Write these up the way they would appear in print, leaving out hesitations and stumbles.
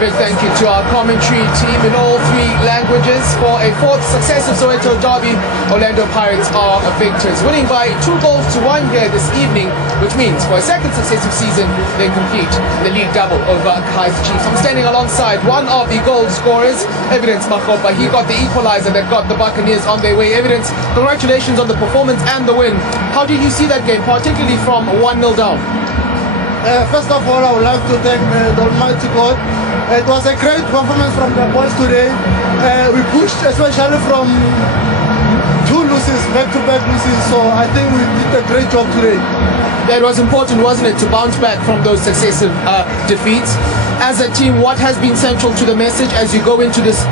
big thank you to our commentary team in all three languages for a fourth successive Soweto derby. Orlando Pirates are victors, winning by 2-1 here this evening, which means for a second successive season they complete the league double over Kaizer Chiefs. I'm standing alongside one of the goal scorers, Evidence Makgopa. He got the equalizer that got the Buccaneers on their way. Evidence, congratulations on the performance and the win. How did you see that game, particularly from 1-0 down? First of all, I would like to thank the Almighty God. It was a great performance from the boys today. We pushed, especially from two losses, back-to-back losses, so I think we did a great job today. It was important, wasn't it, to bounce back from those successive defeats? As a team, what has been central to the message as you go into this,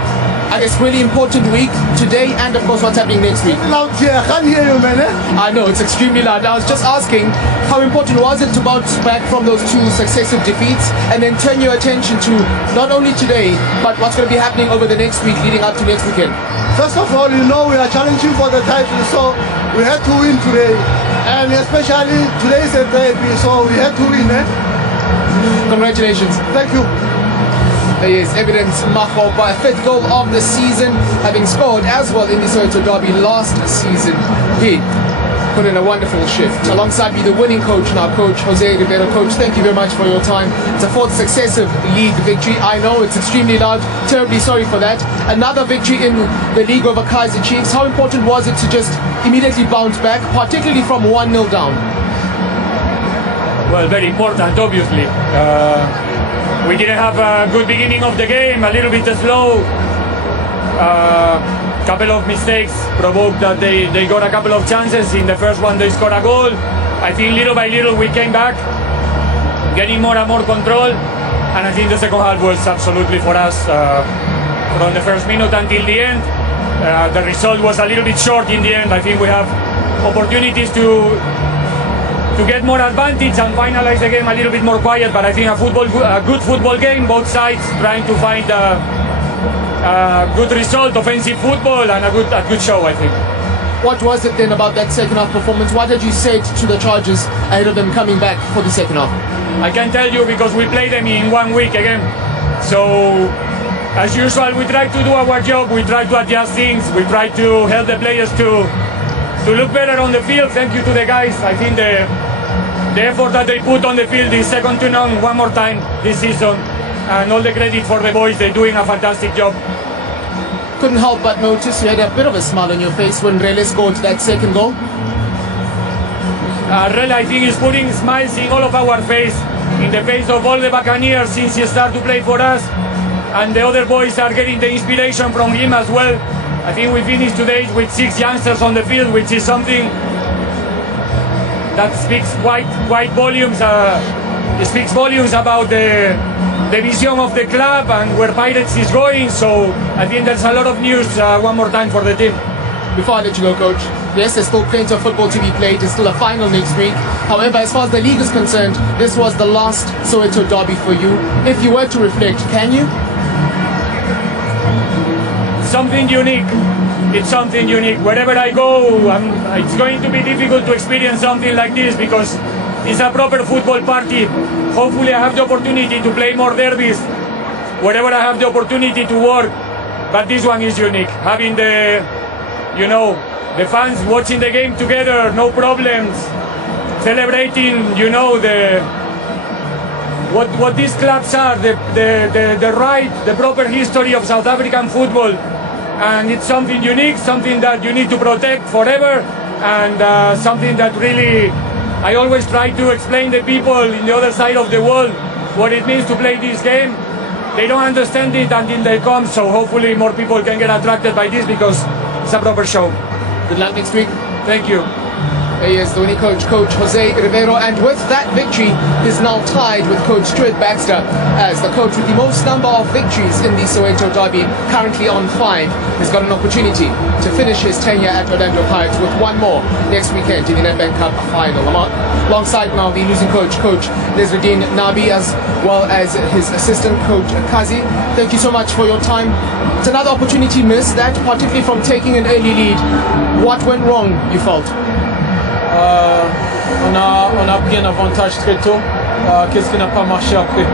I guess, really important week today, and of course what's happening next week? Loud here, I can't hear you, man. I know, it's extremely loud. I was just asking, how important was it to bounce back from those two successive defeats and then turn your attention to not only today, but what's going to be happening over the next week leading up to next weekend? First of all, you know we are challenging for the title, so we had to win today. And especially today is a derby, so we had to win. Congratulations. Thank you. There is Evidence Makgopa, a fifth goal of the season, having scored as well in the Soweto derby last season. He put in a wonderful shift. Alongside me, the winning coach now, Coach Jose Riveiro. Coach, thank you very much for your time. It's a fourth successive league victory. I know it's extremely loud. Terribly sorry for that. Another victory in the league over Kaizer Chiefs. How important was it to just immediately bounce back, particularly from 1-0 down? Well, very important, obviously. We didn't have a good beginning of the game, a little bit slow. Couple of mistakes provoked that they got a couple of chances. In the first one they scored a goal. I think little by little we came back, getting more and more control, and I think the second half was absolutely for us from the first minute until the end. The result was a little bit short in the end. I think we have opportunities to get more advantage and finalize the game a little bit more quiet, but I think a good football game, both sides trying to find a good result, offensive football, and a good show, I think. What was it then about that second half performance? What did you say to the Chargers ahead of them coming back for the second half? I can tell you because we play them in 1 week again. So, as usual, we try to do our job, we try to adjust things, we try to help the players to look better on the field. Thank you to the guys. I think the effort that they put on the field is second to none one more time this season. And all the credit for the boys, they're doing a fantastic job. Couldn't help but notice you had a bit of a smile on your face when Rele scored that second goal. Rele, I think, is putting smiles in all of our face, in the face of all the Buccaneers since he started to play for us. And the other boys are getting the inspiration from him as well. I think we finished today with 6 youngsters on the field, which is something that speaks quite volumes. It speaks volumes about the vision of the club and where Pirates is going. So I think there's a lot of news one more time for the team. Before I let you go, Coach, yes, there's still plenty of football to be played. There's still a final next week. However, as far as the league is concerned, this was the last Soweto derby for you. If you were to reflect, can you? Something unique. It's something unique. Wherever I go, it's going to be difficult to experience something like this because it's a proper football party. Hopefully I have the opportunity to play more derbies wherever I have the opportunity to work. But this one is unique. Having the fans watching the game together, no problems, celebrating, what these clubs are, the proper history of South African football. And it's something unique, something that you need to protect forever, and something that really I always try to explain to people in the other side of the world what it means to play this game. They don't understand it until they come, so hopefully more people can get attracted by this because it's a proper show. Good luck next week. Thank you. There he is, the winning coach, Coach Jose Riveiro, and with that victory, he's now tied with Coach Stuart Baxter as the coach with the most number of victories in the Soweto derby, currently on 5. He's got an opportunity to finish his tenure at Orlando Pirates with one more next weekend in the Nedbank Cup final. Alongside now the losing coach, Coach Nasreddine Nabi, as well as his assistant, Coach Kaizer. Thank you so much for your time. It's another opportunity missed, that particularly from taking an early lead. What went wrong, you felt? On a pris un avantage très tôt. Qu'est-ce qui n'a pas marché après?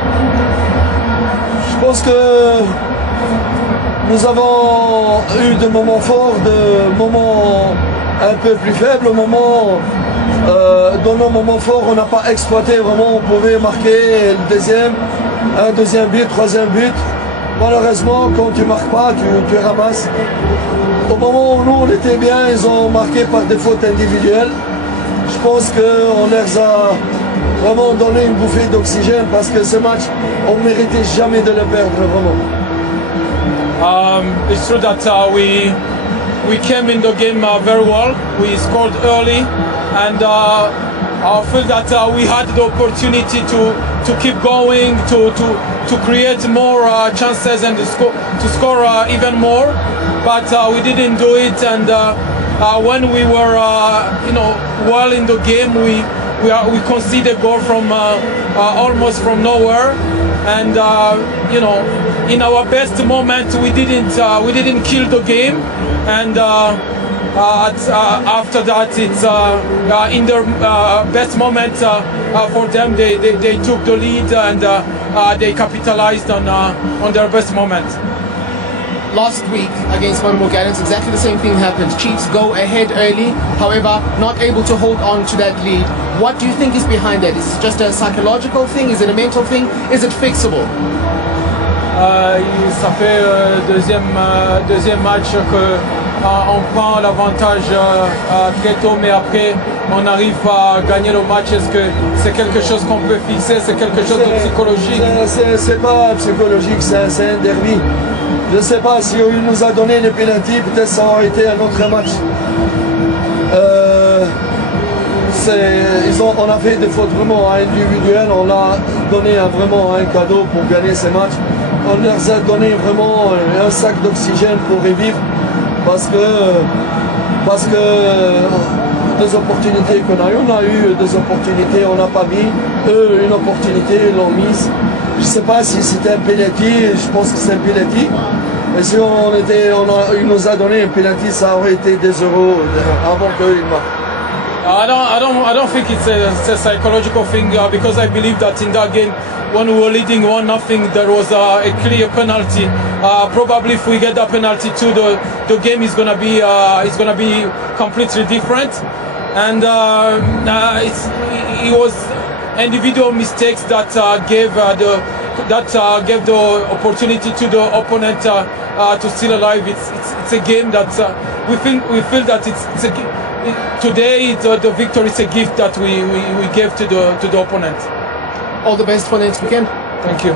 Je pense que nous avons eu des moments forts, des moments un peu plus faibles, dans nos moments forts, on n'a pas exploité vraiment, on pouvait marquer le un deuxième but, troisième but. Malheureusement, quand tu ne marques pas, tu ramasses. Au moment où nous on était bien, ils ont marqué par des fautes individuelles. Je pense qu'on leur a vraiment donné une bouffée d'oxygène parce que ce match, on ne méritait jamais de le perdre vraiment. It's true that we came in the game very well. We scored early, and I feel that we had the opportunity to keep going, to create more chances and to score even more. But we didn't do it, and when we were well in the game, we conceded a goal from almost from nowhere, and in our best moment we didn't kill the game, and after that it's in their best moment for them they took the lead, and they capitalized on their best moment. Last week against Makgopa Gallants, exactly the same thing happened. Chiefs go ahead early, however, not able to hold on to that lead. What do you think is behind that? Is it just a psychological thing? Is it a mental thing? Is it fixable? Ça fait deuxième match que on prend l'avantage très tôt, mais après on arrive à gagner le match. Est-ce que c'est quelque chose qu'on peut fixer? C'est quelque chose de psychologique? C'est pas psychologique, c'est un derby. Je ne sais pas si on nous a donné les pénaltys, peut-être ça aurait été un autre match. On a fait des fautes vraiment individuelles, on a donné vraiment un cadeau pour gagner ces matchs. On leur a donné vraiment un sac d'oxygène pour revivre parce que des opportunités qu'on a eues, on a eu des opportunités, on n'a pas mis. Eux, une opportunité, ils l'ont mise. Je ne sais pas si c'était un penalty, je pense que c'est un penalty. Mais si il nous a donné un penalty, ça aurait été des euros avant qu'ils marquent. I don't think it's a psychological thing because I believe that in that game when we were leading 1-0 there was a clear penalty. Probably if we get that penalty too, the game is gonna be completely different. And it was individual mistakes that gave the opportunity to the opponent to still alive. It's a game that we feel that today the victory is a gift that we gave to the opponent. All the best for next weekend. Thank you.